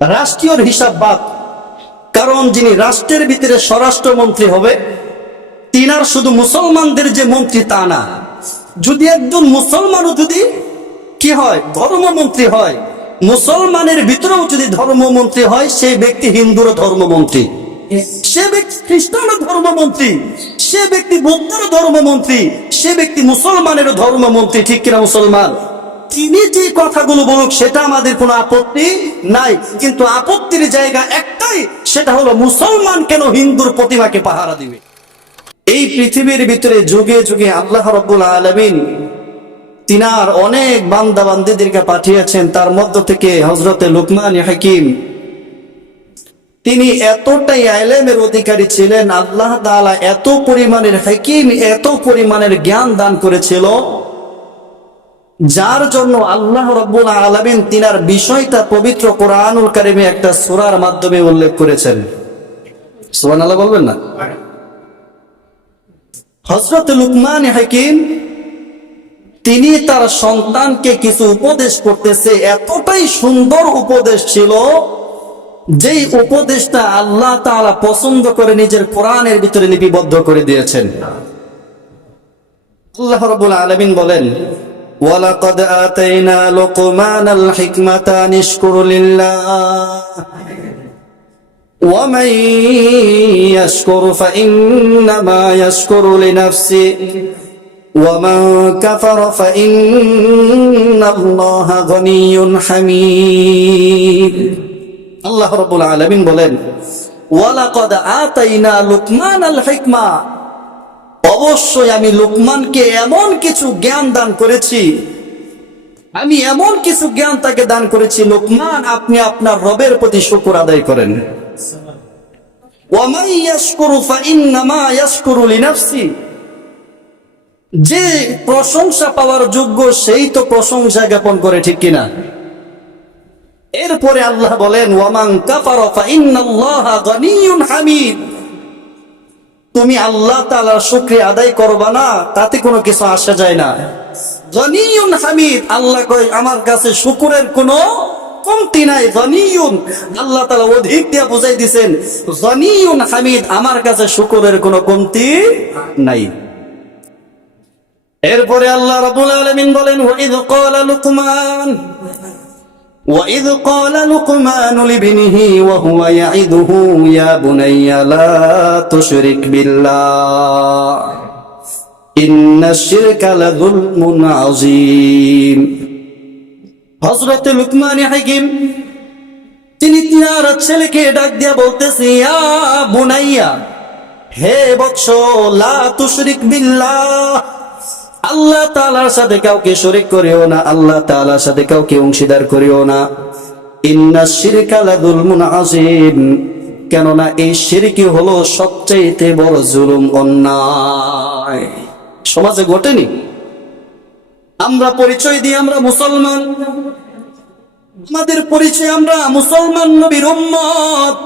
রাষ্ট্রীয় হিসাববাদ। কারণ যিনি রাষ্ট্রের ভিতরে স্বরাষ্ট্রমন্ত্রী হবে তিনার শুধু মুসলমানদের যে মন্ত্রী তা না, যদি একজন মুসলমানও যদি কি হয় ধর্মমন্ত্রী হয়, মুসলমানের ভিতরেও যদি ধর্মমন্ত্রী হয় সেই ব্যক্তি হিন্দুর ধর্মমন্ত্রী, সে ব্যক্তি খ্রিস্টানের ধর্মমন্ত্রী, সে ব্যক্তি বৌদ্ধের ধর্মমন্ত্রী, সে ব্যক্তি মুসলমানের ধর্মমন্ত্রী। ঠিক কিনা মুসলমান? তিনি যে কথাগুলো বলুক সেটা আমাদের কোনো আপত্তি নাই, কিন্তু আপত্তির জায়গা একটাই, সেটা হলো মুসলমান কেন হিন্দুর প্রতিমাকে পাহারা দিবে? এই পৃথিবীর ভিতরে যুগে যুগে আল্লাহ রাব্বুল আলামিন তিনার অনেক বান্দা বান্দীদেরকে পাঠিয়েছেন। তার মধ্য থেকে হযরতে লুকমান হাকিম, তিনি এতটাই ইলমের অধিকারী ছিলেন, আল্লাহ তাআলা এত পরিমাণের হাকিম, এত পরিমাণের জ্ঞান দান করেছিল, যার জন্য আল্লাহ রাব্বুল আলামিন তিনার বিষয়টা পবিত্র কোরআনুল কারীমে একটা সূরার মাধ্যমে উল্লেখ করেছেন। সুবহানাল্লাহ বলবেন না? হযরত লুকমান হাকিম তিনি তার সন্তানকে কিছু উপদেশ করতেছে, এতটাই সুন্দর উপদেশ ছিল যেই উপদেশটা আল্লাহ তাআলা পছন্দ করে নিজের কোরআনের ভিতরে লিপিবদ্ধ করে দিয়েছেন। আল্লাহ রাব্বুল আলামিন বলেন, ওয়ালাকাদ আতাইনা লুকমানাল হিকমাতা আন ইশকুর লিল্লাহ ওয়া মান ইয়াশকুর ফাইন্নামা ইয়াশকুরু লিনাফসিহি ওয়া মান কাফারা ফাইন্নাল্লাহা গনিয়্যুন হামিদ। আল্লাহ রাব্বুল আলামিন বলেন, ওয়ালাকাদ আতাইনা লুকমানাল হিকমা, অবশ্যই আমি লুকমানকে এমন কিছু জ্ঞান দান করেছি, আমি এমন কিছু জ্ঞান তাকে দান করেছি, লুকমান আপনি আপনার রবের প্রতি শুকর আদায় করেন। ওয়া মান ইয়াশকুরু ফাইন্নামা ইয়াশকুরু লিনাফসিহি, যে প্রশংসা পাওয়ার যোগ্য সেই তো প্রশংসা জ্ঞাপন করে। ঠিক কিনা? এরপরে আল্লাহ বলেন, ওয়া মান কাফারা ফাইন্নাল্লাহা গনিয়্যুন হামিদ, তুমি আল্লাহ তাআলার শুকরিয়া আদায় করবা না তাতে কোনো কিছু আসা যায় না। গনিয়্যুন হামিদ, আল্লাহ কয় আমার কাছে শুকরের কোনো কমতি নাই। গনিয়্যুন, আল্লাহ তাআলা অধিক দিয়া বুঝাই দিবেন, গনিয়্যুন হামিদ, আমার কাছে শুকরের কোনো কমতি নাই। এরপরে আল্লাহ রাব্বুল আলামিন বলেন, وَإِذْ قَالَ لُقْمَانُ لِابْنِهِ وَهُوَ يَعِظُهُ يَا بُنَيَّ لَا تُشْرِكْ بِاللَّهِ إِنَّ الشِّرْكَ لَظُلْمٌ عَظِيمٌ। হযরত লুকমান হাকিম তিনি তার ছেলেকে ডাক দিয়া বলতেছে, ইয়া বুনাইয়া, হে বৎস, লা তুশরিক বিল্লাহ, আল্লাহ তাআলার সাথে কাউকে শরীক করিও না, আল্লাহ তাআলার সাথে কাউকে অংশীদার করিও না। ইন্নাশ শিরকা লাযুলমুন আযীম, কেননা এই শিরকই হলো সবচেয়ে বড় জুলুম, অন্যায়। সমাজে ঘটেনি? আমরা পরিচয় দিই আমরা মুসলমান, আমাদের পরিচয় আমরা মুসলমান নবীর উম্মত,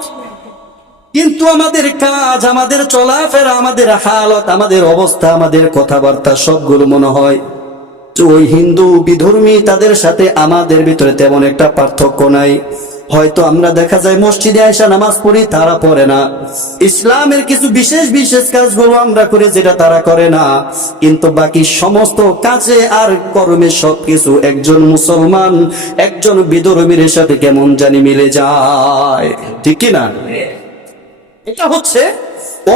কিন্তু আমাদের কাজ, আমাদের চলাফেরা, আমাদের হালত, আমাদের অবস্থা, আমাদের কথাবার্তা সবগুলো মনে হয় ওই হিন্দু বিধর্মী, তাদের সাথে আমাদের ভিতরে তেমন একটা পার্থক্য নাই। হয়তো আমরা দেখা যায় মসজিদে আয়েশা নামাজ পড়ি, তারা পড়ে না। ইসলামের কিছু বিশেষ বিশেষ কাজগুলো আমরা করি যেটা তারা করে না, কিন্তু বাকি সমস্ত কাজে আর কর্মে সবকিছু একজন মুসলমান একজন বিধর্মীর সাথে কেমন জানি মিলে যায়। ঠিক কিনা? এটা হচ্ছে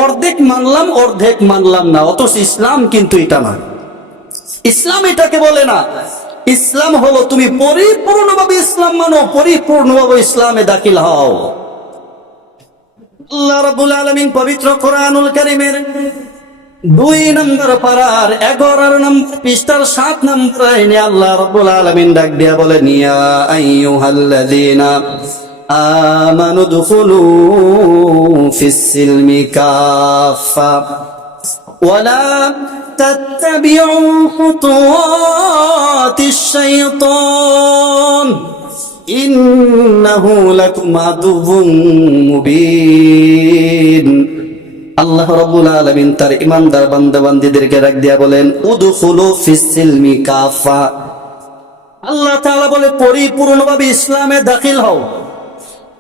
অর্ধেক মানলাম অর্ধেক মানলাম না, অথচ ইসলাম কিন্তু এটা না। ইসলাম এটাকে বলে না। ইসলাম হলো তুমি পরিপূর্ণভাবে ইসলাম মানো, পরিপূর্ণভাবে ইসলামে দাখিল হও। আল্লাহ রাব্বুল আলামিন পবিত্র কোরআনুল কারীমের 2 নম্বর পারার 11 নম্বর পৃষ্ঠার 7 নম্বর আয়াতে আল্লাহ রাব্বুল আলামিন ডাক দিয়া বলেন, ইয়া আইয়ুহাল্লাযীনা আমানু দুখুলু ফিস সিলমি কাফা ওয়ালা তাত্তাবিউ খুতুওয়াতিশ শাইতান ইন্নাহু লাকুম আদুউম মুবিন। আল্লাহ রাব্বুল আলামিন তার ঈমানদার বান্দা বান্দীদেরকে ডাক দিয়া বলেন, উদখুলু ফিস সিলমি কাফা। আল্লাহ তাআলা বলে পরিপূর্ণভাবে ইসলামে দাখিল হও।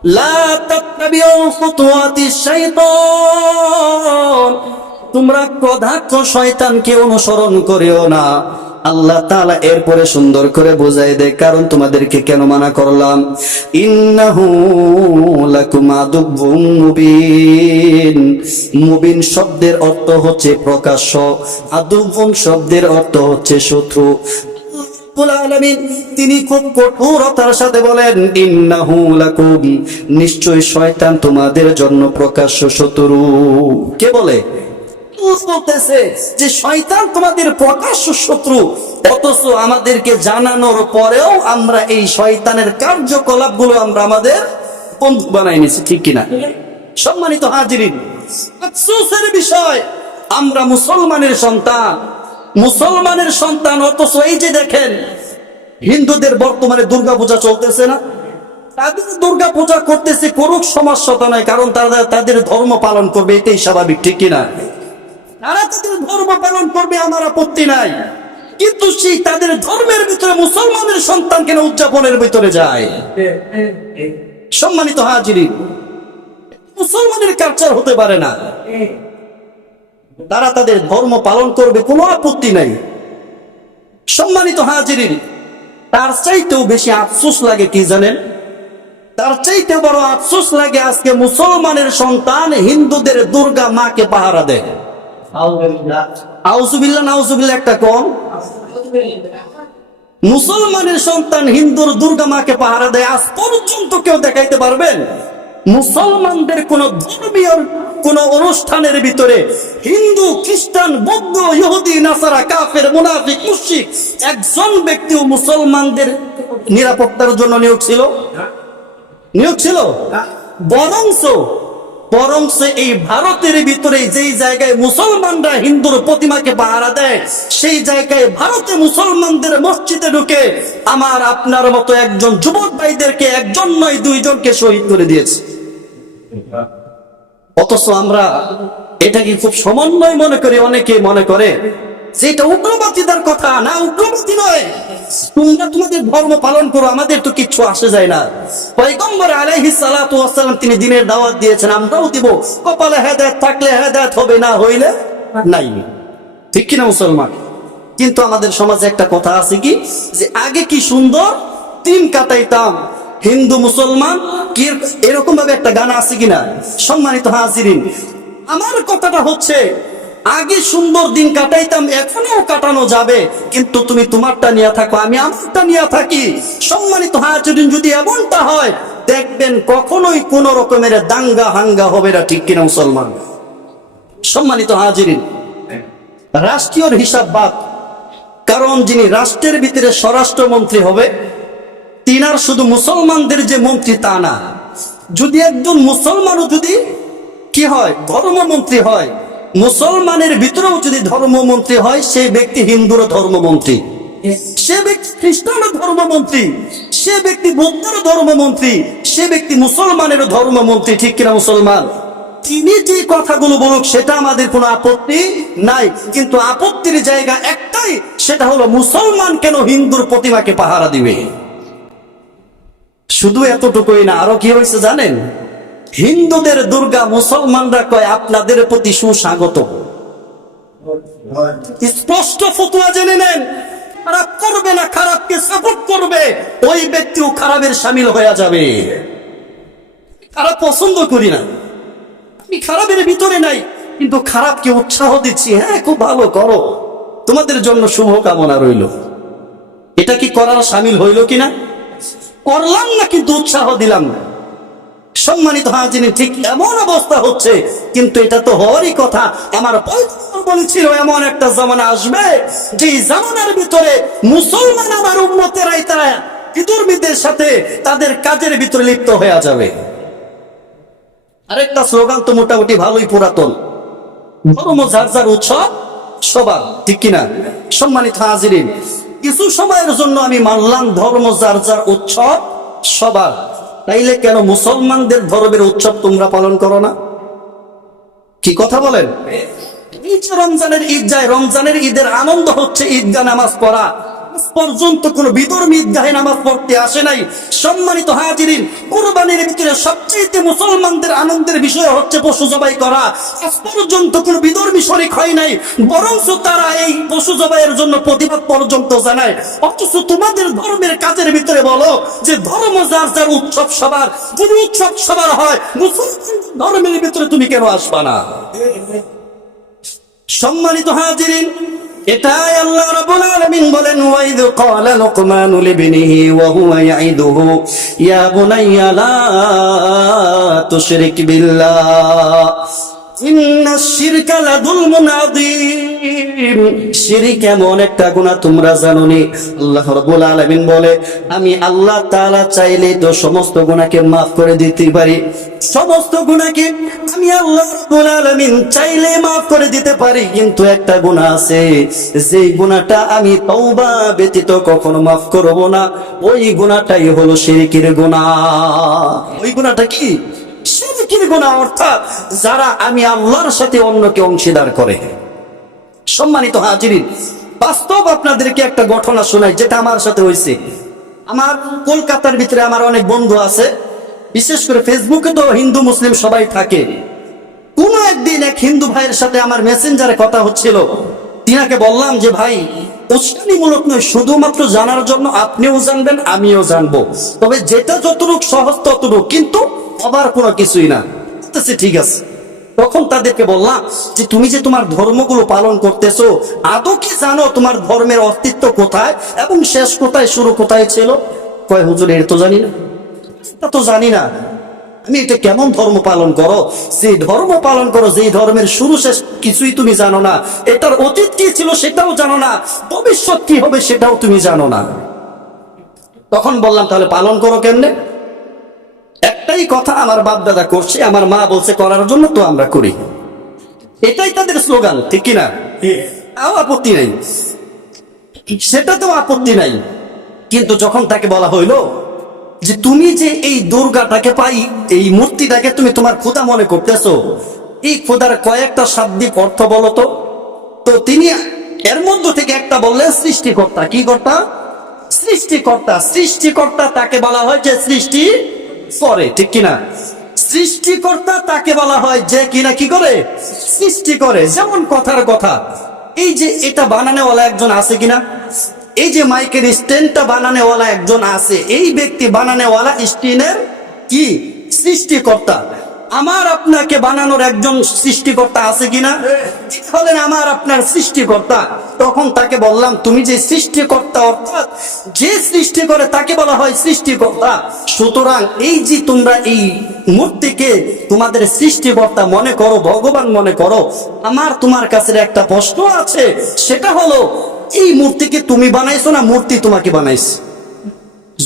লা তাত্তাবিউ খুতুওয়াতিশ শাইতান, তোমরা ক্রোধাক্ষ শয়তানকে অনুসরণ করিও না। আল্লাহ তাআলা এরপরে সুন্দর করে বোঝাই দেয় কারণ তোমাদেরকে কেন মানা করলাম। ইন্নাহু লাকুম আদুব্বুম মুবিন। মুবিন শব্দের অর্থ হচ্ছে প্রকাশ্য, আদুব্বুম শব্দের অর্থ হচ্ছে শত্রু। রব্বুল আলামিন তিনি খুব কঠোরতার সাথে বলেন ইন্নাহু লাকুম, নিশ্চয় শয়তান তোমাদের জন্য প্রকাশ্য শত্রু। কে বলে? বলতেছে যে শয়তান তোমাদের প্রকাশ্য শত্রু, অথচ আমাদেরকে জানানোর পরেও আমরা এই শয়তানের কার্যকলাপ গুলো আমরা আমাদের বন্ধু বানাই নিছি, ঠিক কিনা? সম্মানিত হাজিরিন, আফসোসের বিষয় আমরা মুসলমানের সন্তান, অথচ এই যে দেখেন হিন্দুদের বর্তমানে দুর্গা পূজা চলতেছে না, তাদের দুর্গা পূজা করতেছে, করুক, সমস্যা নাই, কারণ তাদের ধর্ম পালন করবে, এটাই স্বাভাবিক, ঠিক কিনা? তারা তাদের ধর্ম পালন করবে, আমার আপত্তি নাই, কিন্তু সেই তাদের ধর্মের ভিতরে মুসলমানের সন্তান কেন উদযাপনের ভিতরে যায়? সম্মানিত হাজিরিন, মুসলমানের কালচার হতে পারে না। তারা তাদের ধর্ম পালন করবে, কোনো আপত্তি নাই। সম্মানিত হাজিরিন, তার চাইতেও বেশি আফসোস লাগে কি জানেন? তার চাইতে বড় আফসোস লাগে আজকে মুসলমানের সন্তান হিন্দুদের দুর্গা মাকে পাহারা দেয়। আউযুবিল্লাহ নাউযুবিল্লাহ একটা কম। মুসলমানের সন্তান হিন্দুর দুর্গা মাকে পাহারা দেয়। আজ পর্যন্ত কেউ দেখাইতে পারবেন মুসলমানদের কোন ধর্মীয় কোন অনুষ্ঠানের ভিতরে হিন্দু, খ্রিস্টান, বৌদ্ধ, ইহুদি, নাসারা, কাফের, মুনাফিক, মুশরিক একজন ব্যক্তিও মুসলমানদের নিরাপত্তার জন্য নিয়োগ ছিল? বরংস এই ভারতের ভিতরে যেই জায়গায় মুসলমানরা হিন্দুর প্রতিমাকে পাহারা দেয়, সেই জায়গায় ভারতে মুসলমানদের মসজিদে ঢুকে আমার আপনার মতো একজন যুবক ভাইদেরকে, একজন নয় দুইজনকে শহীদ করে দিয়েছে। অথচ আমরা এটাকে খুব সমন্বয় মনে করি। অনেকে মনে করে যে এটা উগ্রবাদীদের কথা। না, উগ্রবাদী নয়, তোমরা তোমাদের ধর্ম পালন করো, আমাদের তো কিচ্ছু আসে যায় না। পয়গম্বর আলাইহিস সালাতু ওয়াস সালাম তিনি দ্বীনের দাওয়াত দিয়েছেন, আমরাও দিব। কপালে হেদায়েত থাকলে হেদায়েত হবে, না হইলে নাই, ঠিক কিনা মুসলমান? কিন্তু আমাদের সমাজে একটা কথা আছে কি, যে আগে কি সুন্দর দিন কাটাইতাম, হিন্দু মুসলমান কি, এরকম ভাবে একটা গান আছে কিনা? সম্মানিত হাজিরিন, আমার কথাটা হচ্ছে আগে সুন্দর দিন কাটাইতাম, এখনো কাটানো যাবে, কিন্তু তুমি তোমারটা নিয়ে থাকো, আমি আমারটা নিয়ে থাকি। সম্মানিত হাজিরিন, যদি এমনটা হয় দেখবেন কখনোই কোন রকমের দাঙ্গা হাঙ্গা হবে না, ঠিক কিনা মুসলমান? সম্মানিত হাজিরিন, রাষ্ট্রীয় হিসাব বাদ, কারণ যিনি রাষ্ট্রের ভিতরে স্বরাষ্ট্রমন্ত্রী হবে তিনার শুধু মুসলমানদের যে মন্ত্রী তা না, যদি একজন মুসলমানও যদি কি হয়, ধর্মমন্ত্রী হয়, মুসলমানের ভিতরেও যদি ধর্মমন্ত্রী হয়, সেই ব্যক্তি হিন্দুর ধর্মমন্ত্রী, সে ব্যক্তি খ্রিস্টানের ধর্মমন্ত্রী, সে ব্যক্তি বৌদ্ধের ধর্মমন্ত্রী, সে ব্যক্তি মুসলমানের ধর্মমন্ত্রী, ঠিক কিনা মুসলমান? তিনি যে কথাগুলো বলুক সেটা আমাদের কোনো আপত্তি নাই, কিন্তু আপত্তির জায়গা একটাই, সেটা হলো মুসলমান কেন হিন্দুর প্রতিমাকে পাহারা দিবে? শুধু এতটুকুই না, আরো কি হয়েছে জানেন? হিন্দুদের দুর্গা মুসলমানরা কয় আপনাদের প্রতি সুস্বাগত। স্পষ্ট ফতোয়া জেনে নেন, খারাপ করবে না, খারাপকে সাপোর্ট করবে, ওই ব্যক্তিও খারাপের শামিল হয়ে যাবে। খারাপ পছন্দ করি না, আমি খারাপের ভিতরে নাই, কিন্তু খারাপকে উৎসাহ দিচ্ছি, হ্যাঁ খুব ভালো করো, তোমাদের জন্য শুভকামনা রইল। এটা কি করার শামিল হইল কিনা? করলাম না, কিন্তু উৎসাহ দিলাম না। সম্মানিত হাজিরিন, ঠিক এমন অবস্থা হচ্ছে, কিন্তু এটা তো হওয়ারই কথা। আমার পয়গম্বর বলেছিল এমন একটা জামানা আসবে, যে জামানার ভিতরে মুসলমান আমার উম্মতেরাই তারা বিধর্মীদের সাথে তাদের কাজের ভিতরে লিপ্ত হয়ে যাবে। আরেকটা স্লোগান তো মোটামুটি ভালোই পুরাতন, ধর্ম যার যার উৎসব সবার, ঠিক কিনা? সম্মানিত হাজিরিন, কিছু সময়ের জন্য আমি মানলাম ধর্ম যার যার উৎসব সবার, তাইলে কেন মুসলমানদের ধর্মের উৎসব তোমরা পালন করো না? কি কথা বলেন? এই যে রমজানের ঈদ যায়, রমজানের ঈদের আনন্দ হচ্ছে ঈদগাহ নামাজ পড়া, পর্যন্ত কোন বিধর্মী ঈদগাহে নামাজ পড়তে আসে নাই। সম্মানিত হাজিরিন, কুরবানির ভিতরে সবচেয়ে মুসলমানদের আনন্দের বিষয় হচ্ছে পশু জবাই করা। আজ পর্যন্ত কোন বিধর্মী শরীক হয় নাই, বরঞ্চ তারা এই পশু জবাইয়ের জন্য প্রতিবাদ পর্যন্ত জানায়। অথচ তোমাদের ধর্মের কাজের ভিতরে বলো যে ধর্ম যার যার, উৎসব সবার, যদি উৎসব সবার হয় মুসলমান ধর্মের ভিতরে তুমি কেন আসবা না? সম্মানিত হাজিরিন, এটাই আল্লাহ রাব্বুল আলামিন বলেন, ওয়াইদ ক্বালা লুকমানু লিবনিহি ওয়া হুয়া ইয়াইদুহু ইয়া বুনাইয়া লা তুশরিক বিল্লাহ ইন্নাশ শিরকা লাযুলমুন আযীম। শিরক এমন একটা গুনাহ তোমরা জানোনি। আল্লাহ রাব্বুল আলামিন বলে, আমি আল্লাহ তাআলা চাইলে তো সমস্ত গুনাহকে মাফ করে দিতে পারি। সমস্ত গুনাহকে আমি আল্লাহ রাব্বুল আলামিন চাইলে মাফ করে দিতে পারি, কিন্তু একটা গুনাহ আছে, যেই গুনাহটা আমি তওবা ব্যতীত কখনো মাফ করব না। ওই গুনাহটাই হলো শিরকের গুনাহ। ওই গুনাহটা কি? শিরকের গুনাহ, অর্থাৎ যারা আমি আল্লাহর সাথে অন্যকে অংশীদার করে। সম্মানিত হাজিরিন, বাস্তব আপনাদেরকে একটা ঘটনা শোনাই, যেটা আমার সাথে হয়েছে। আমার কলকাতার ভিতরে আমার অনেক বন্ধু আছে, বিশেষ করে ফেসবুকে তো হিন্দু মুসলিম সবাই থাকে। কোন একদিন এক হিন্দু ভাইয়ের সাথে আমার মেসেঞ্জারে কথা হচ্ছিল। তিনাকে বললাম যে ভাই, উস্কানিমূলক নয়, শুধুমাত্র জানার জন্য, আপনিও জানবেন আমিও জানবো, তবে যেটা যতটুক সহজ ততটুক, কিন্তু আবার কোনো কিছুই না। ঠিক আছে। তখন তাদেরকে বললাম যে তুমি যে তোমার ধর্মগুলো পালন করতেছো, আদৌ কি জানো তোমার ধর্মের অস্তিত্ব কোথায় এবং শেষ কোথায়, শুরু কোথায় ছিল? কয় হুজুর, এর তো জানি না। তা তো জানি না, আমি এটা কেমন ধর্ম পালন করো? সেই ধর্ম পালন করো যেই ধর্মের শুরু শেষ কিছুই তুমি জানো না, এটার অতীত কি ছিল সেটাও জানো না, ভবিষ্যৎ কি হবে সেটাও তুমি জানো না। তখন বললাম তাহলে পালন করো কেমনে? একটাই কথা, আমার বাপ দাদা করছে, আমার মা বলছে করার জন্য, তো আমরা করি। এটাই তাদের স্লোগান, ঠিক কিনা? আপত্তি নাই, সেটাতেও আপত্তি নাই। কিন্তু যখন তাকে বলা হইলো যে তুমি যে এই দুর্গাটাকে পাই, এই মূর্তিটাকে তুমি তোমার খোদা মনে করতেছো, এই খোদার কয়েকটা শাব্দিক অর্থ বলো তো। তো তিনি এর মধ্য থেকে একটা বললেন সৃষ্টিকর্তা। কি কর্তা? সৃষ্টিকর্তা। সৃষ্টিকর্তা তাকে বলা হয় যে সৃষ্টি করে, ঠিক কিনা? সৃষ্টিকর্তা তাকে বলা হয় যে কিনা কি করে? সৃষ্টি করে। যেমন কথার কথা, এই যে এটা বানানোওয়ালা একজন আছে কিনা, এই যে মাইকের স্ট্যান্ডটা বানানোওয়ালা একজন আছে, এই ব্যক্তি বানানোওয়ালা স্ট্যান্ডের কি সৃষ্টিকর্তা। আমার আপনাকে বানানোর একজন সৃষ্টিকর্তা আছে কিনা? হলেন আমার আপনার সৃষ্টিকর্তা। তখন তাকে বললাম তুমি যে সৃষ্টিকর্তা, অর্থাৎ যে সৃষ্টি করে তাকে বলা হয় সৃষ্টিকর্তা। সুতরাং এই যে তোমরা এই মূর্তিকে তোমাদের সৃষ্টিকর্তা মনে করো, ভগবান মনে করো, আমার তোমার কাছে একটা প্রশ্ন আছে, সেটা হলো এই মূর্তিকে তুমি বানাইছো না মূর্তি তোমাকে বানাইছে?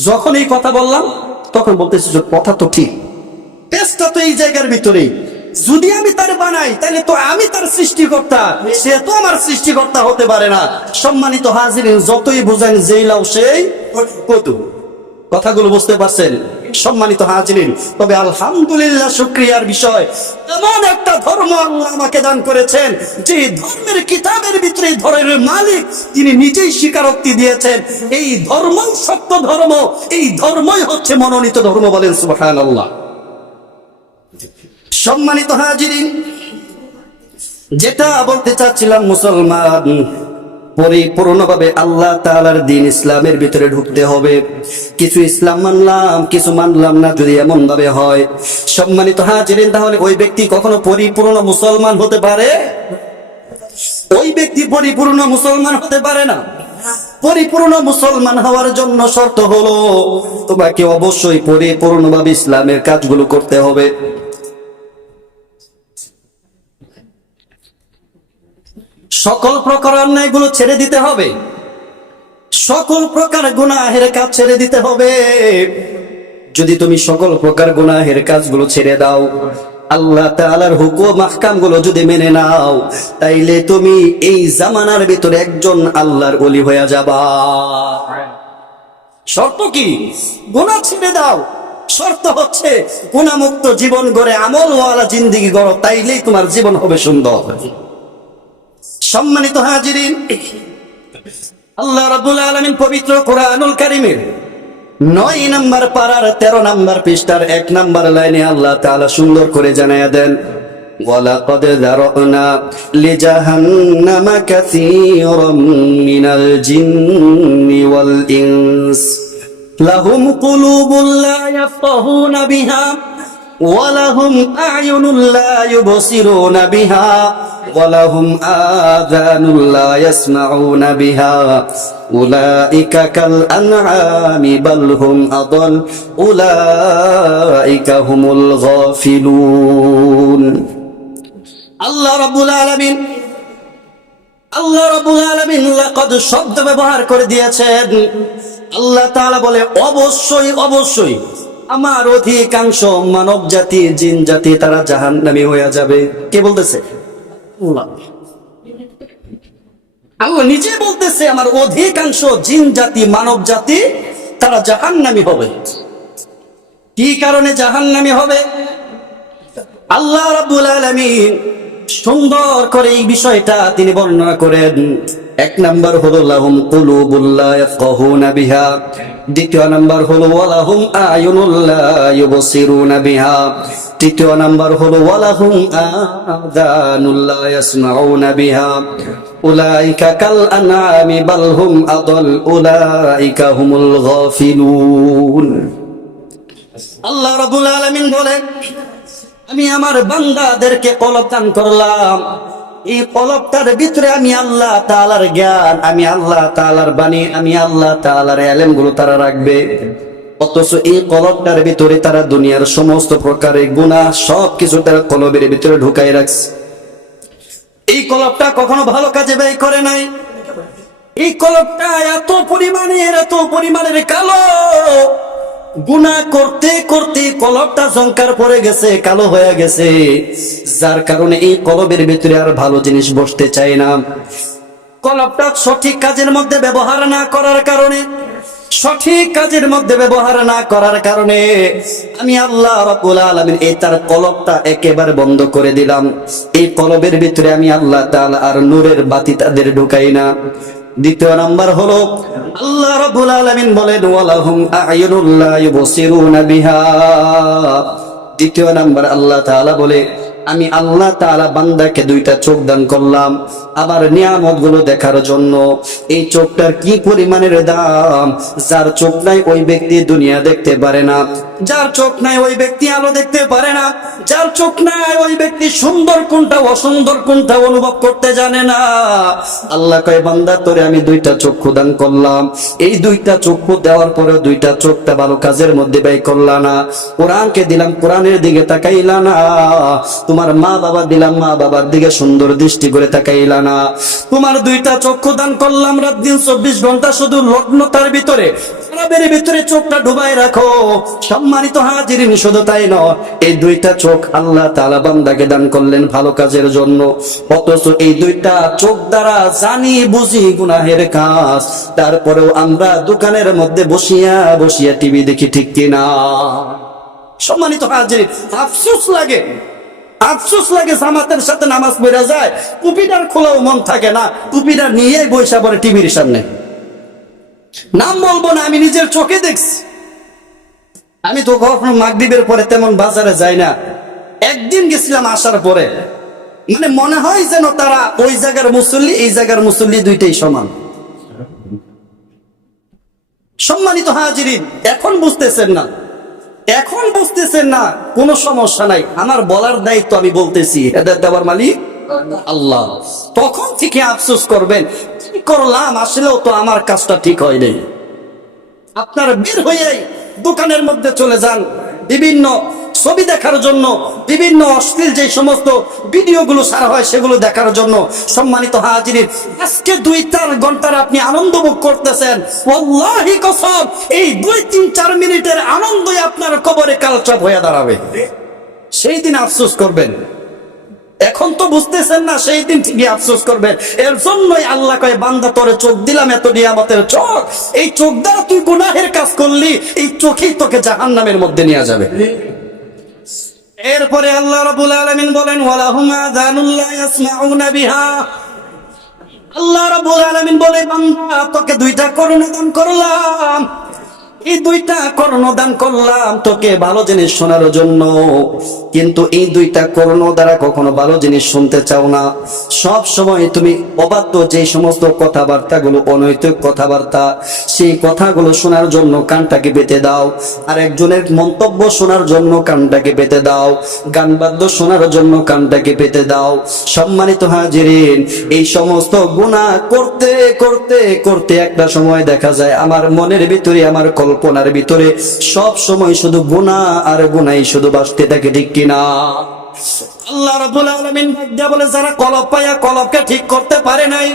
যখন এই কথা বললাম তখন বলতেছে কথা তো ঠিক, পেশটা তো এই জায়গার ভিতরেই। যদি আমি তার বানাই তাহলে তো আমি তার সৃষ্টিকর্তা, সে তো আমার সৃষ্টিকর্তা হতে পারে না। সম্মানিত হাজিরিন, যতই বুঝেন যেই লাও সেই কত। কথাগুলো বুঝতে পারছেন সম্মানিত হাজিরিন? তবে আলহামদুলিল্লাহ, শুকরিয়ার বিষয়, এমন একটা ধর্ম আল্লাহ আমাকে দান করেছেন, যে ধর্মের কিতাবের ভিতরে ধর্মের মালিক তিনি নিজেই স্বীকারোক্তি দিয়েছেন, এই ধর্মই সত্য ধর্ম, এই ধর্মই হচ্ছে মনোনীত ধর্ম। বলেন সুবহানাল্লাহ। সম্মানিত হাজিরিন, যেটা বলতে চাচ্ছিলাম, মুসলমান পরিপূর্ণভাবে আল্লাহ তাআলার দ্বীন ইসলামের ভিতরে ঢুকতে হবে। কিছু ইসলাম মানলাম, কিছু মানলাম না, যদি এমন ভাবে হয় সম্মানিত হাজিরিন, তাহলে ওই ব্যক্তি কখনো পরিপূর্ণ মুসলমান হতে পারে? ওই ব্যক্তি পরিপূর্ণ মুসলমান হতে পারে না। পরিপূর্ণ মুসলমান হওয়ার জন্য শর্ত হলো তোমাকে অবশ্যই পরিপূর্ণভাবে ইসলামের কাজগুলো করতে হবে। সকল প্রকার অন্যায়গুলো ছেড়ে দিতে হবে, সকল প্রকার গুনাহের কাজ ছেড়ে দিতে হবে। যদি তুমি সকল প্রকার গুনাহের কাজগুলো ছেড়ে দাও, আল্লাহ তাআলার হুকুম আহকামগুলো যদি মেনে নাও, তাইলে তুমি এই জামানার ভিতরে একজন আল্লাহর ওলি হয়ে যাবা। শর্ত কি? গুনাহ ছেড়ে দাও। শর্ত হচ্ছে গুনাহমুক্ত জীবন গড়ে আমলওয়ালা জিন্দেগি গড়ো, তাইলেই তোমার জীবন হবে সুন্দর। সম্মানিত হাজিরিন, আল্লাহ রাব্বুল আলামিন পবিত্র কোরআনুল কারীমের 9 নম্বর পারার 13 নম্বর পৃষ্ঠার 1 নম্বর লাইনে আল্লাহ তাআলা সুন্দর করে জানায়া দেন, ওয়ালাকাদ যারানা লিজাহান্নামা কাসীরাম মিনাল জিন্নি ওয়াল ইনস লাহুম কুলুবুন লা ইয়াফকাহুনা বিহা ওয়ালাহুম আ'য়ুনুন লা ইউবসিরুনা বিহা ওয়ালাহুম আযানুন লা ইয়াসমাউনা বিহা উলাইকা কাল আনআমি বাল হুম আদাল উলাইকা হুমুল গাফিলুন। আল্লাহ রাব্বুল আলামিন লাকাদ শব্দ ব্যবহার করে দিয়েছেন। আল্লাহ তাআলা বলে অবশ্যই অবশ্যই আমার অধিকাংশ মানব জাতি জিন জাতি তারা জাহান্নামী হয়ে যাবে। কে বলতেছে? আল্লাহ নিজে বলতেছে আমার অধিকাংশ জিন জাতি মানব জাতি তারা জাহান্নামী হবে। কি কারণে জাহান্নামী হবে? আল্লাহ রাব্বুল আলামিন সুন্দর করে এই বিষয়টা তিনি বর্ণনা করেন। 1 নাম্বার হলো লাহুম কুলুবুল লা ইয়াফকাহুনা বিহা, 2 নাম্বার হলো ওয়ালাহুম আ'য়ুনুল লা ইউবসিরুনা বিহা, 3 নাম্বার হলো ওয়ালাহুম আযানুল লা ইয়াসমাউনা বিহা উলাইকা কাল আনআমি বাল হুম আদাল উলাইকা হুমুল গাফিলুন। আল্লাহ রাব্বুল আলামিন বলেন আমি আমার বান্দাদেরকে কলব দান করলাম, এই কলবটার ভিতরে আমি আল্লাহ তাআলার জ্ঞান, আমি আল্লাহ তাআলার বাণী, আমি আল্লাহ তাআলার ইলম গুলো তারা রাখবে। অথচ এই কলবটার ভিতরে তারা দুনিয়ার সমস্ত প্রকারের গুনাহ সবকিছু তারা কলবের ভিতরে ঢুকাই রাখছে। এই কলবটা কখনো ভালো কাজে ব্যয় করে নাই। এই কলবটা এত পরিমাণের কালো, গুনাহ করতে করতে কলবটা জংকার পড়ে গেছে, কালো হয়ে গেছে, যার কারণে এই কলবের ভিতরে আর ভালো জিনিস বসতে চায় না। কলবটা সঠিক কাজের মধ্যে ব্যবহার না করার কারণে আমি আল্লাহ রাব্বুল আলামিন এই তার কলবটা একেবারে বন্ধ করে দিলাম। এই কলবের ভিতরে আমি আল্লাহ তাআলা আর নূরের বাতি তাদের ঢুকাই না। 2 নাম্বার হলো আল্লাহ রাব্বুল আলামিন বলেন ওয়ালাহুম আ'য়ুনুল লা ইউবসিরুনা বিহা। 2 নাম্বার আল্লাহ তাআলা বলে আমি আল্লাহ তাআলা বান্দাকে 2টা চোখ দান করলাম আমার নিয়ামত গুলো দেখার জন্য। এই চোখটার কি পরিমাণের দাম! যার চোখ নাই ওই ব্যক্তি দুনিয়া দেখতে পারে না, যার চোখ নাই ওই ব্যক্তি আলো দেখতে পারে না, যার চোখ নাই ওই ব্যক্তি সুন্দর কোনটা অসুন্দর কোনটা অনুভব করতে জানে না। আল্লাহ কয় বান্দা তোরে আমি 2টা চক্ষু দান করলাম, এই 2টা চক্ষু দেওয়ার পরে 2টা চোখটা ভালো কাজের মধ্যে ব্যয় করলা না। কোরআনকে দিলাম, কোরআনের দিকে তাকাইলা না। তোমার মা বাবা দিলাম, মা বাবার দিকে সুন্দর দৃষ্টি করে তাকাইলা না। তোমার 2টা চক্ষু দান করলাম, রাত দিন 24 ঘন্টা শুধু লগ্নতার ভিতরে খারাপের ভিতরে চোখটা ডুবাই রাখো। সম্মানিত হাজিরিন, শুধু তাই নয়, এই 2টা চোখ আল্লাহ তাআলা বান্দাকে দান করলেন ভালো কাজের জন্য। অথচ এই 2টা চোখ দ্বারা জানি বুঝি গুনাহের কাজ, তারপরেও আমরা দোকানের মধ্যে বসিয়া টিভি দেখি, ঠিক কিনা? সম্মানিত হাজিরিন, আফসোস লাগে জামাতের সাথে নামাজ পড়া যায়, টুপিটার খোলাও মন থাকে না, টুপিটা নিয়ে বৈশা পড়ে টিভির সামনে। নাম বলবো না, আমি নিজের চোখে দেখছি। আমি তো কখনো মাগরিবের পরে তেমন বাজারে যাই না। একদিন গেছিলাম আসার পরে, মানে মনে হয় যেন তারা ওই জায়গার মুসল্লি এই জায়গার মুসল্লি 2টাই সমান। সম্মানিত হাজিরিন, এখন বুঝতেছেন না, কোনো সমস্যা নাই, আমার বলার দায়িত্ব আমি বলতেছি, হেদায়েত দেওয়ার মালিক আল্লাহ। তখন থেকে আফসোস করবেন কি করলাম, আসলেও তো আমার কাজটা ঠিক হয় নাই। আপনারা বের হয়ে দোকানের মধ্যে চলে যান বিভিন্ন ছবি দেখার জন্য, বিভিন্ন অশ্লীল যে সমস্ত ভিডিওগুলো ছাড়া হয় সেগুলো দেখার জন্য। সম্মানিত হাজিরিন, আজকে 2-4 ঘন্টার আপনি আনন্দ ভোগ করতেছেন, ওয়াল্লাহি কসম এই 2-3-4 মিনিটের আনন্দই আপনার কবরে কালচাপ হয়ে দাঁড়াবে। সেই দিন আফসোস করবেন। এখন তো বুঝতেছেন না, সেই দিন ঠিকই আফসোস করবেন। এর জন্যই আল্লাহ কয় বান্দা তোরে চোখ দিলাম, এত নিয়ামতের চোখ, এই চোখ দ্বারা তুই গুনাহের কাজ করলি, এই চোখেই তোকে জাহান্নামের মধ্যে নিয়ে যাবে। এরপরে আল্লাহ রাব্বুল আলামিন বলেন ওয়ালাহুম আযানুল লা ইয়াসমাউনা বিহা। আল্লাহ রাব্বুল আলামিন বলে, বান্দা তোকে দুইটা করুণা দান করলাম, এই দুইটা করুণা দান করলাম তোকে ভালো জিনিস শোনার জন্য, কিন্তু এই দুইটা করুণা দ্বারা কখনো ভালো জিনিস শুনতে চাও না। সব সময় তুমি অবাধ্য যে সমস্ত কথাবার্তা গুলো, অনৈতিক কথাবার্তা, সেই কথাগুলো শোনার জন্য কানটাকে পেতে দাও, আর একজনের মন্তব্য শোনার জন্য কানটাকে পেতে দাও, গান বাদ্য শোনার জন্য কানটাকে পেতে দাও। সম্মানিত হাজিরিন, এই সমস্ত গুনাহ করতে করতে করতে একটা সময় দেখা যায় আমার মনের ভিতরে, আমার কল্পনার ভিতরে সব সময় শুধু গুনাহ আর গুনাহই শুধু বাসতে থাকে, ঠিক কিনা? আল্লাহ রাব্বুল আলামিন বলে, যারা কলব পায়া কলবকে ঠিক করতে পারে নাই,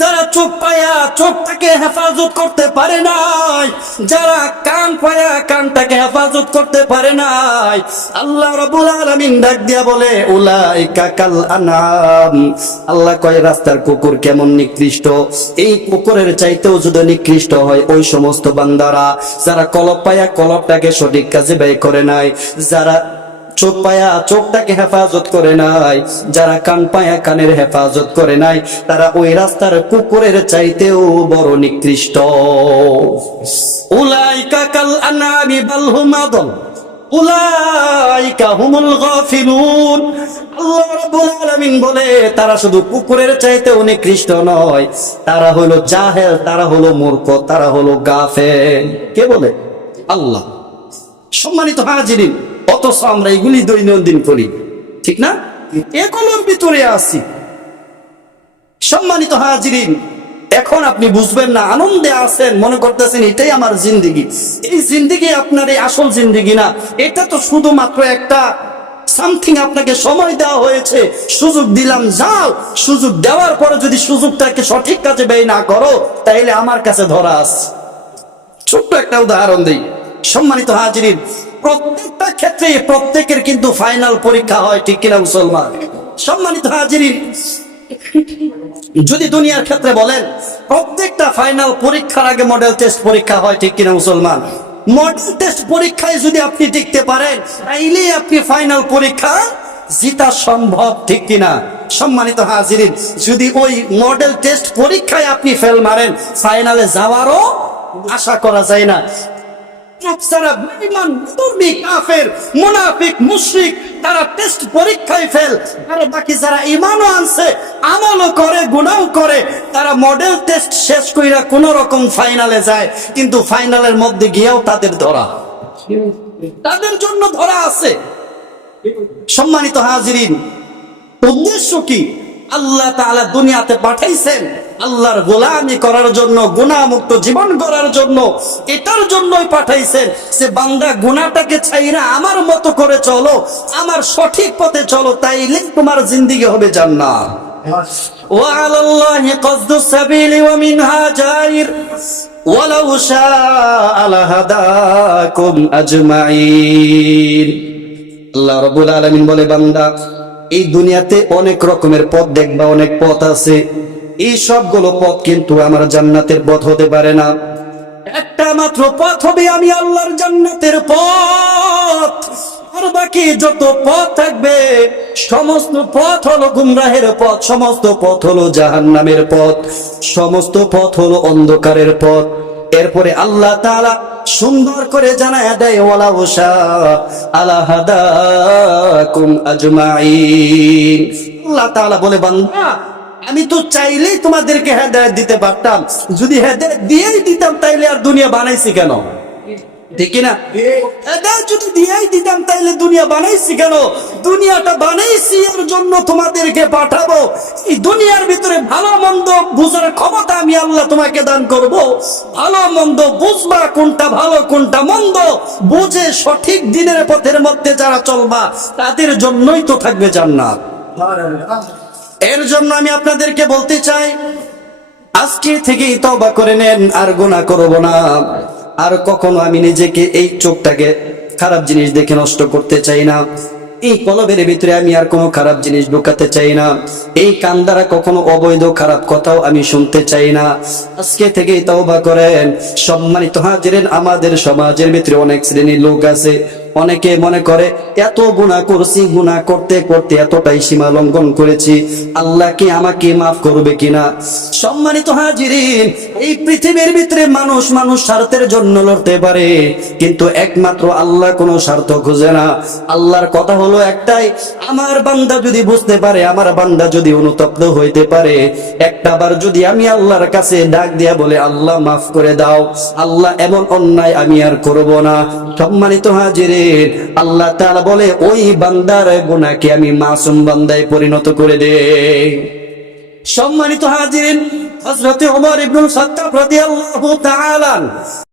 যারা চোখ পায়া চোখটাকে হেফাজত করতে পারে নাই, যারা কান পায়া কানটাকে হেফাজত করতে পারে নাই, আল্লাহ রাব্বুল আলামিন ডাক দিয়া বলে, উলাইকা কাল আনআম। আল্লাহ কয়, রাস্তার কুকুর কেমন নিকৃষ্ট, এই কুকুরের চাইতেও যদি নিকৃষ্ট হয় ওই সমস্ত বান্দারা যারা কলব পায়া কলবটাকে সঠিক কাজে ব্যয় করে নাই, যারা চোখ পায়া চোখটাকে হেফাজত করে নাই, যারা কান পায়া কানের হেফাজত করে নাই, তারা ওই রাস্তার কুকুরের চাইতেও বড় নিকৃষ্ট। উলাইকা কাল আনআমি বাল হুম আদল উলাইকা হুমুল গাফিলুন। আল্লাহ রাব্বুল আলামিন বলে, তারা শুধু কুকুরের চাইতেও নিকৃষ্ট নয়, তারা হলো জাহেল, তারা হলো মূর্খ, তারা হলো গাফেল। কে বলে? আল্লাহ। সম্মানিত হাজিরিন, অথচ আমরা এগুলি দৈনন্দিন করি, ঠিক না? এগুলোর ভিতরে আছি। সম্মানিত হাজিরিন, এখন আপনি বুঝবেন না, আনন্দে আছেন, মনে করতেছেন এটাই আমার জিন্দেগি। এই জিন্দেগি আপনার এই আসল জিন্দেগি না, এটা তো শুধুমাত্র একটা সামথিং, আপনাকে সময় দেওয়া হয়েছে, সুযোগ দিলাম, যাও। সুযোগ দেওয়ার পরে যদি সুযোগটাকে সঠিক কাজে ব্যয় না করো, তাইলে আমার কাছে ধরা আছে। ছোট্ট একটা উদাহরণ দিই। সম্মানিত হাজিরিন, প্রত্যেকটা ক্ষেত্রে প্রত্যেকের কিন্তু ফাইনাল পরীক্ষা হয়, ঠিক কিনা মুসলমান? সম্মানিত হাজিরিন, যদি দুনিয়ার ক্ষেত্রে বলেন, প্রত্যেকটা ফাইনাল পরীক্ষার আগে মডেল টেস্ট পরীক্ষা হয়, ঠিক কিনা মুসলমান? মডেল টেস্ট পরীক্ষায় যদি আপনি টিকতে পারেন, তাইলে আপনি ফাইনাল পরীক্ষা জিতা সম্ভব, ঠিক কিনা? সম্মানিত হাজিরিন, যদি ওই মডেল টেস্ট পরীক্ষায় আপনি ফেল মারেন, ফাইনালে যাওয়ারও আশা করা যায় না। যারা বেঈমান, মুরতাদ, কাফের, মুনাফিক, মুশরিক, তারা টেস্ট পরীক্ষায় ফেল, আর বাকি যারা ঈমানও আনছে, আমলও করে, গুনাহও করে, তারা মডেল টেস্ট শেষ কইরা কোন রকম ফাইনালে যায়, কিন্তু ফাইনালের মধ্যে গিয়েও তাদের ধরা, তাদের জন্য ধরা আছে। সম্মানিত হাজিরিন, উদ্দেশ্য কি? আল্লাহ তাআলা দুনিয়াতে পাঠাইছেন আল্লাহর গোলামি করার জন্য, গুনাহ মুক্ত জীবন গড়ার জন্য। এটার জন্যই পাঠাইছেন যে বান্দা গুনাহটাকে ছাইরা আমার মতো করে চলো, আমার সঠিক পথে চলো, তাইলে তোমার জিন্দেগি হবে জান্নাত। ওয়া আলাল্লাহি কসদুস সাবিলি ওয়া মিনহা জাইর ওয়ালাউ শাআ লাহাদাকুম আজমাইন। আল্লাহ রাব্বুল আলামিন বলে, বান্দা এই দুনিয়াতে অনেক রকমের পথ দেখবা, অনেক পথ আছে, এই সবগুলো পথ কিন্তু আমার জান্নাতের পথ হতে পারে না। একটা মাত্র পথ হবে আমি আল্লাহর জান্নাতের পথ, আর বাকি যত পথ থাকবে সমস্ত পথ হলো গুমরাহের পথ, সমস্ত পথ হলো জাহান্নামের পথ, সমস্ত পথ হলো অন্ধকারের পথ। এরপরে আল্লাহ তাআলা সুন্দর করে জানায়া দেয়, ওয়ালা উশা আলা হাদাকুম আজমাইন। আল্লাহ তাআলা বলে, বান্দা আমি তো চাইলেই তোমাদেরকে হেদায়েত দিতে পারতাম, যদি হেদায়েত দিয়েই দিতাম তাইলে আর দুনিয়া বানাইছি কেন? ঠিক না? হেদায়েত যদি দিয়েই দিতাম তাইলে দুনিয়া বানাইছি কেন? দুনিয়াটা বানাইছি এর জন্য তোমাদেরকে পাঠাবো। এই দুনিয়ার ভিতরে ভালো মন্দ বুঝার ক্ষমতা আমি আল্লাহ তোমাকে দান করব। ভালো মন্দ বুঝবা, কোনটা ভালো কোনটা মন্দ বুঝে সঠিক দিনের পথের মধ্যে যারা চলবা, তাদের জন্যই তো থাকবে জান্নাত। এর জন্য আমি আপনাদেরকে বলতে চাই, আজকে থেকেই তওবা করে নেন, আর গুনাহ করব না। আর কখনো আমি নিজেকে এই চোখটাকে খারাপ জিনিস দেখে নষ্ট করতে চাই না, এই কলবের ভিতরে আমি আর কোনো খারাপ জিনিস ঢোকাতে চাই না, এই কান দ্বারা কখনো অবৈধ খারাপ কথাও আমি শুনতে চাই না। আজকে থেকেই তওবা করেন। সম্মানিত হাজিরিন, আমাদের সমাজের ভিতরে অনেক শ্রেণীর লোক আছে, অনেকে মনে করে এত গুনাহ করছি, গুনাহ করতে করতে এতটাই সীমা লঙ্ঘন করেছি, আল্লাহ কি আমাকে মাফ করবে কিনা। সম্মানিত হাজিরিন, এই পৃথিবীর ভিতরে মানুষ স্বার্থের জন্য লড়তে পারে, কিন্তু একমাত্র আল্লাহ কোনো স্বার্থ খুঁজে না। আল্লাহর কথা হলো একটাই, আমার বান্দা যদি বুঝতে পারে, আমার বান্দা যদি অনুতপ্ত হইতে পারে, একটাবার যদি আমি আল্লাহর কাছে ডাক দিয়া বলে আল্লাহ মাফ করে দাও, আল্লাহ এমন অন্যায় আমি আর করব না। সম্মানিত হাজিরিন, আল্লাহ তাআলা বলে ওই বান্দার গুনাহকে আমি মাসুম বান্দায় পরিণত করে দেই। সম্মানিত হাজিরিন, হযরত ওমর ইবনুল খাত্তাব রাদিয়াল্লাহু তাআলা